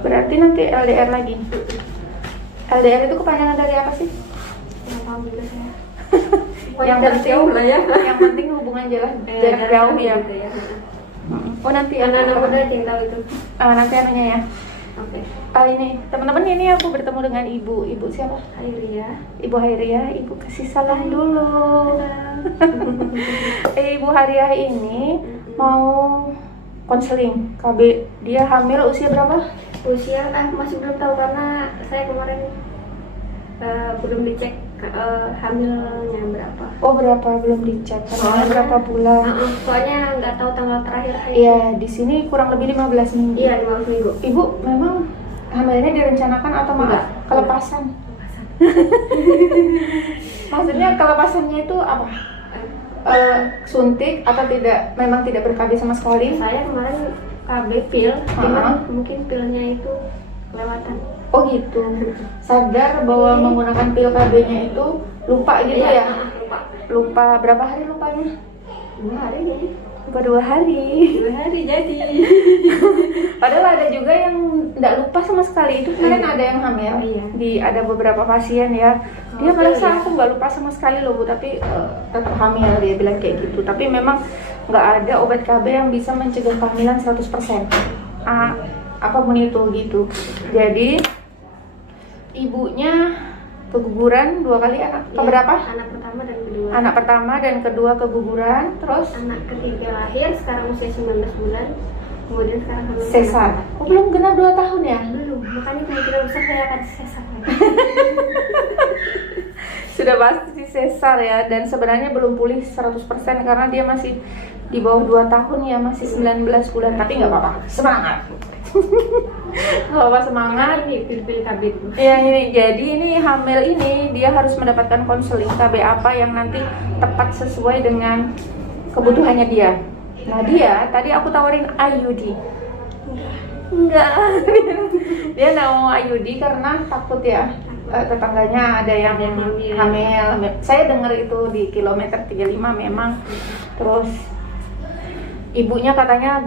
Berarti nanti LDR lagi. LDR itu kepanjangan dari apa sih? Nggak paham juga saya. Yang penting jauh lah ya. Yang penting hubungan jarak jauh ya. Gitu ya. Oh nanti Anak-anak muda aja yang tahu itu. nanti anunya ya. Oke. Ini teman-teman, ini aku bertemu dengan ibu siapa? Hairia. Ibu Hairia. Ibu kasih salam dulu. Ibu Hairia ini mau konseling KB. Dia hamil usia berapa? Usia masih belum tahu karena saya kemarin belum dicek hamilnya berapa. Oh berapa, belum dicek. Hamilnya berapa bulan? Soalnya nggak tahu tanggal terakhir hari. Iya, di sini kurang lebih 15 minggu. Iya, 15 minggu. Ibu memang hamilnya direncanakan atau malah kelepasan? Maksudnya kelepasannya itu apa? Suntik atau tidak, memang tidak ber-KB sama sekali? Saya kemarin KB pil, cuman mungkin pilnya itu kelewatan. Oh gitu. Sadar bahwa menggunakan pil KB-nya itu lupa gitu ya? Lupa berapa hari lupanya? 2 hari kayaknya. Lupa 2 hari. 2 hari jadi. Padahal ada juga yang nggak lupa sama sekali. Itu kemarin ada yang hamil. Ada beberapa pasien ya. Dia merasa aku nggak lupa sama sekali loh Bu, tapi tetap hamil, dia bilang kayak gitu. Tapi memang nggak ada obat KB yang bisa mencegah kehamilan 100%. Apapun itu gitu. Jadi ibunya keguguran 2 kali, anak keberapa? Anak pertama dan kedua. Anak pertama dan kedua keguguran, terus anak ketiga lahir sekarang usia 19 bulan. Kemudian sekarang hamil. sesar. Oh, belum genap 2 tahun ya? Belum, makanya kemungkinan besar saya akan sesar lagi. Sudah pasti sesar ya, dan sebenarnya belum pulih 100% karena dia masih di bawah 2 tahun ya, masih 19 bulan, tapi nggak apa-apa, semangat. Nggak apa-apa, semangat. Ini pilih KB dulu. Ya ini, jadi ini hamil ini dia harus mendapatkan konseling KB apa yang nanti tepat sesuai dengan kebutuhannya dia. Nah dia, tadi aku tawarin IUD. Enggak. Dia nggak mau IUD karena takut ya. Tetangganya ada yang hamil. Saya dengar itu di kilometer 35 memang. Terus ibunya katanya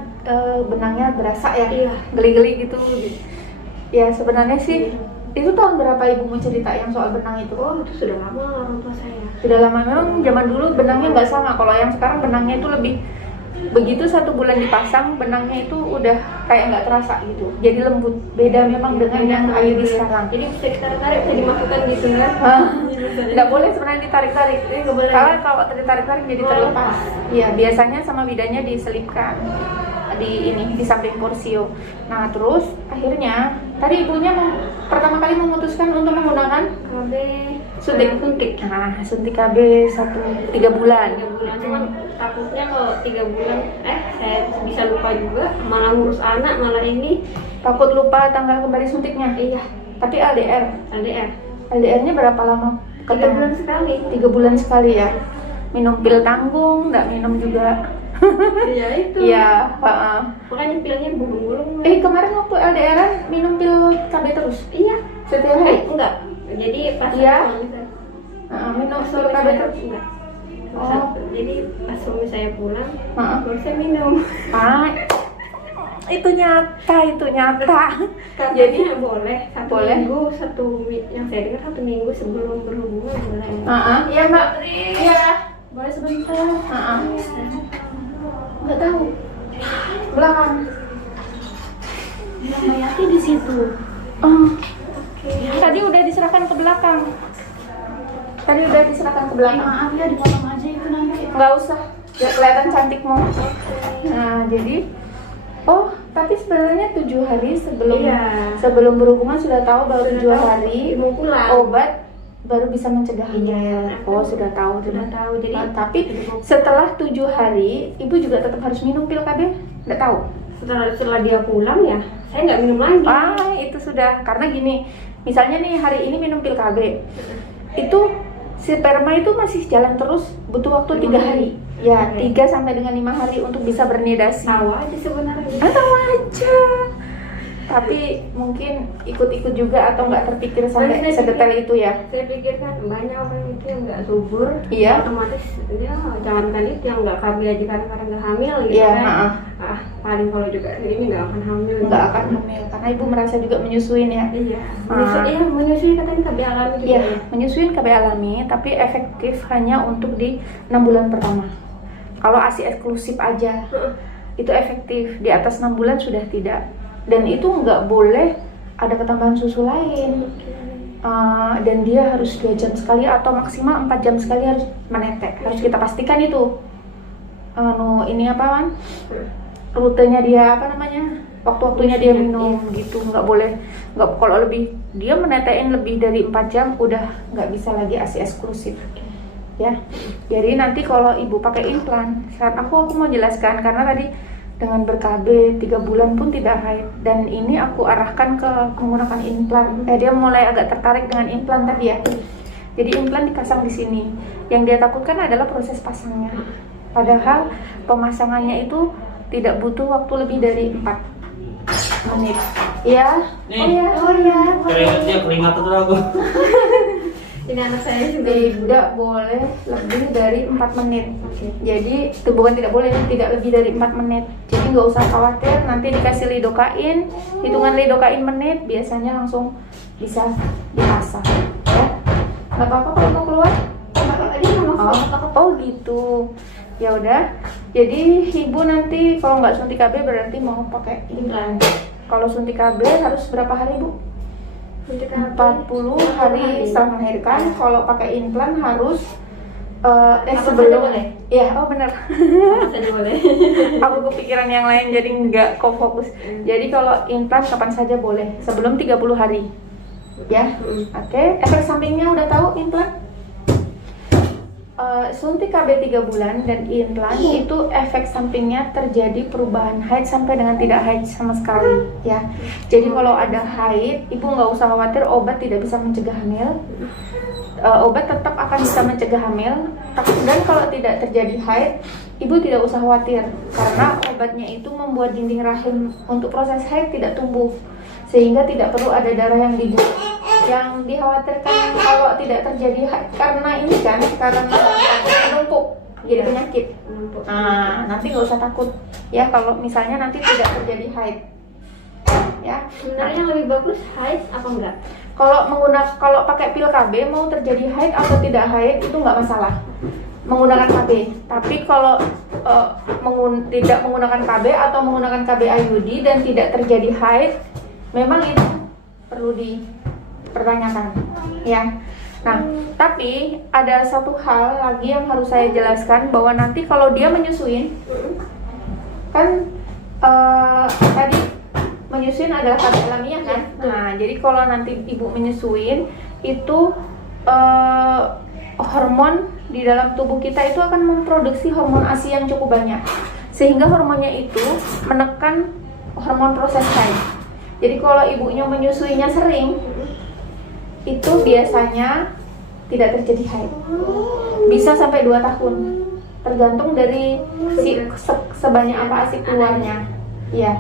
benangnya berasa ya, geli-geli gitu. Ya sebenarnya sih itu tahun berapa ibu mau cerita yang soal benang itu? Oh itu sudah lama orang tua saya. Sudah lama, memang zaman dulu benangnya nggak sama. Kalau yang sekarang benangnya itu lebih, begitu 1 bulan dipasang benangnya itu udah kayak nggak terasa gitu, jadi lembut. Beda memang dengan yang IUD sekarang. Jadi bisa ditarik-tarik, bisa dimasukkan gitu kan? Nggak boleh sebenarnya ditarik-tarik. Karena kalau ditarik-tarik jadi terlepas. Iya, biasanya sama bidannya diselipkan di samping porsio. Nah terus akhirnya tadi ibunya pertama kali memutuskan untuk menggunakan KB suntik. Nah suntik KB 3 bulan. 3 bulan cuman takutnya kalau 3 bulan saya bisa lupa juga, malah ngurus anak, malah ini Takut lupa tanggal kembali suntiknya. iya. Tapi LDR LDR-nya berapa lama? 3 bulan sekali. 3 bulan sekali ya. Minum pil tanggung, nggak minum juga. Iya itu. Iya. Makanya pilnya bulung-bulung. Kemarin waktu LDR minum pil KB terus? Iya. Setiap hari? Enggak. Jadi pas minum pil KB terus? Enggak. Oh. Jadi pas suami saya pulang, baru saya minum. Itu nyata. Jadi boleh boleh. Minggu yang saya dengar 1 minggu sebelum berhubungan boleh. Iya Mbak. Iya. Boleh sebentar. Nggak tahu. Belakang. Mayatnya di situ. Tadi udah diserahkan ke belakang. Maaf ya, dipotong aja itu nanti. Nggak usah. Biar kelihatan cantikmu. Nah jadi. Tapi sebenarnya 7 hari sebelum berhubungan sudah tahu bahwa 7 hari mau pulang. Obat baru bisa mencegah hamil. Sudah tahu. Jadi tapi setelah 7 hari ibu juga tetap harus minum pil KB? Nggak tahu. Setelah dia pulang ya saya nggak minum lagi. Itu sudah, karena gini, misalnya nih hari ini minum pil KB, itu sperma itu masih jalan terus, butuh waktu 3 hari. Ya, 3 sampai dengan 5 hari untuk bisa bernidasi. Tahu aja sebenarnya. Tahu aja. Tapi mungkin ikut-ikut juga atau nggak terpikir sampai sedetail itu ya? Saya pikir kan banyak orang itu yang nggak subur. Iya. Otomatis dia jangankan itu yang nggak KB aja karena nggak hamil gitu iya, kan. ngakalin kalau juga ini nggak akan hamil. Nggak akan hamil karena ibu merasa juga menyusuin ya. Iya. Menyusui katanya KB alami juga. Iya, menyusuin KB alami tapi efektif hanya untuk di 6 bulan pertama. Kalau ASI eksklusif aja itu efektif, di atas 6 bulan sudah tidak. Dan itu nggak boleh ada ketambahan susu lain. Dan dia harus 2 jam sekali atau maksimal 4 jam sekali harus menetek. Harus kita pastikan itu. Ini apa kan? Rutenya dia apa namanya? Waktu-waktunya dia minum gitu. Nggak boleh. Kalau lebih dia menetein lebih dari 4 jam udah nggak bisa lagi ASI eksklusif. Ya. Jadi nanti kalau ibu pakai implan, saat aku mau jelaskan karena tadi dengan ber-KB 3 bulan pun tidak haid dan ini aku arahkan ke menggunakan implan. Dia mulai agak tertarik dengan implan tadi ya. Jadi implan dipasang di sini. Yang dia takutkan adalah proses pasangnya. Padahal pemasangannya itu tidak butuh waktu lebih dari 4 menit. Ya. Oh ya. Keringatnya keringat tuh aku. Ini anak saya juga Tidak boleh lebih dari 4 menit. Jadi itu bukan tidak boleh, tidak lebih dari 4 menit. Jadi nggak usah khawatir nanti dikasih lidokain, hitungan lidokain menit biasanya langsung bisa dipasang. Ya. Nggak apa-apa kalau mau keluar? Oh gitu. Ya udah. Jadi ibu nanti kalau nggak suntik KB berarti mau pakai implan. Kalau suntik KB harus berapa hari bu? 40 hari setelah melahirkan. Kalau pakai implan harus sebelum. Ya, oh benar. saja boleh. Aku kepikiran yang lain jadi nggak kok fokus. Jadi kalau implan kapan saja boleh sebelum 30 hari. Ya, oke. Efek sampingnya udah tahu implan? Suntik KB 3 bulan dan implan itu efek sampingnya terjadi perubahan haid sampai dengan tidak haid sama sekali ya. Jadi kalau ada haid, ibu nggak usah khawatir, obat tidak bisa mencegah hamil. Obat tetap akan bisa mencegah hamil. Dan kalau tidak terjadi haid, ibu tidak usah khawatir karena obatnya itu membuat dinding rahim untuk proses haid tidak tumbuh sehingga tidak perlu ada darah yang dibuang. Yang dikhawatirkan kalau tidak terjadi haid karena ini kan karena menumpuk jadi penyakit. Nanti nggak usah takut ya kalau misalnya nanti tidak terjadi haid. Ya, Sebenarnya yang lebih bagus haid apa enggak? Kalau pakai pil KB mau terjadi haid atau tidak haid itu nggak masalah menggunakan KB. Tapi kalau tidak menggunakan KB atau menggunakan KB IUD dan tidak terjadi haid, memang itu perlu dipertanyakan ya. Nah, tapi ada satu hal lagi yang harus saya jelaskan bahwa nanti kalau dia menyusuin kan tadi menyusuin adalah KB alamiah kan. Nah, jadi kalau nanti ibu menyusuin itu hormon di dalam tubuh kita itu akan memproduksi hormon ASI yang cukup banyak sehingga hormonnya itu menekan hormon proses haid. Jadi kalau ibunya menyusuinya sering itu biasanya tidak terjadi haid. Bisa sampai 2 tahun. Tergantung dari sebanyak apa ASI keluarnya. Iya.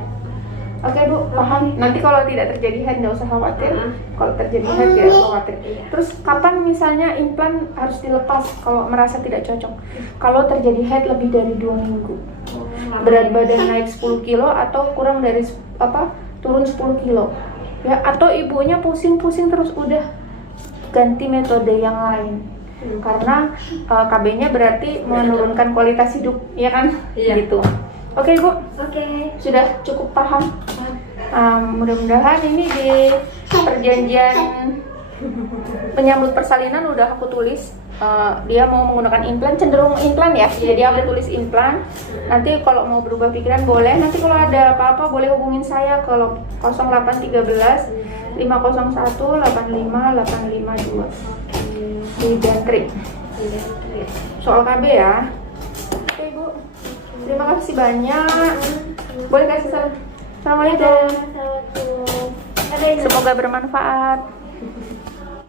Oke bu, paham. Nanti kalau tidak terjadi haid nggak usah khawatir. Kalau terjadi haid tidak usah khawatir. Terus kapan misalnya implan harus dilepas kalau merasa tidak cocok? Kalau terjadi haid lebih dari 2 minggu. Berat badan naik 10 kilo atau kurang dari turun 10 kilo. Ya, atau ibunya pusing-pusing terus udah ganti metode yang lain. Karena KB-nya berarti menurunkan kualitas hidup, ya kan? Iya. Gitu. Oke Bu, Oke. sudah cukup paham. Mudah-mudahan ini di perjanjian penyambut persalinan udah aku tulis dia mau menggunakan implan, cenderung implan ya. Jadi aku tulis implan. Nanti kalau mau berubah pikiran boleh. Nanti kalau ada apa-apa boleh hubungin saya ke 0813 501 85 852 di Dantri. Soal KB ya. Oke Bu, terima kasih banyak. Boleh kasih salam. Assalamualaikum. Semoga bermanfaat.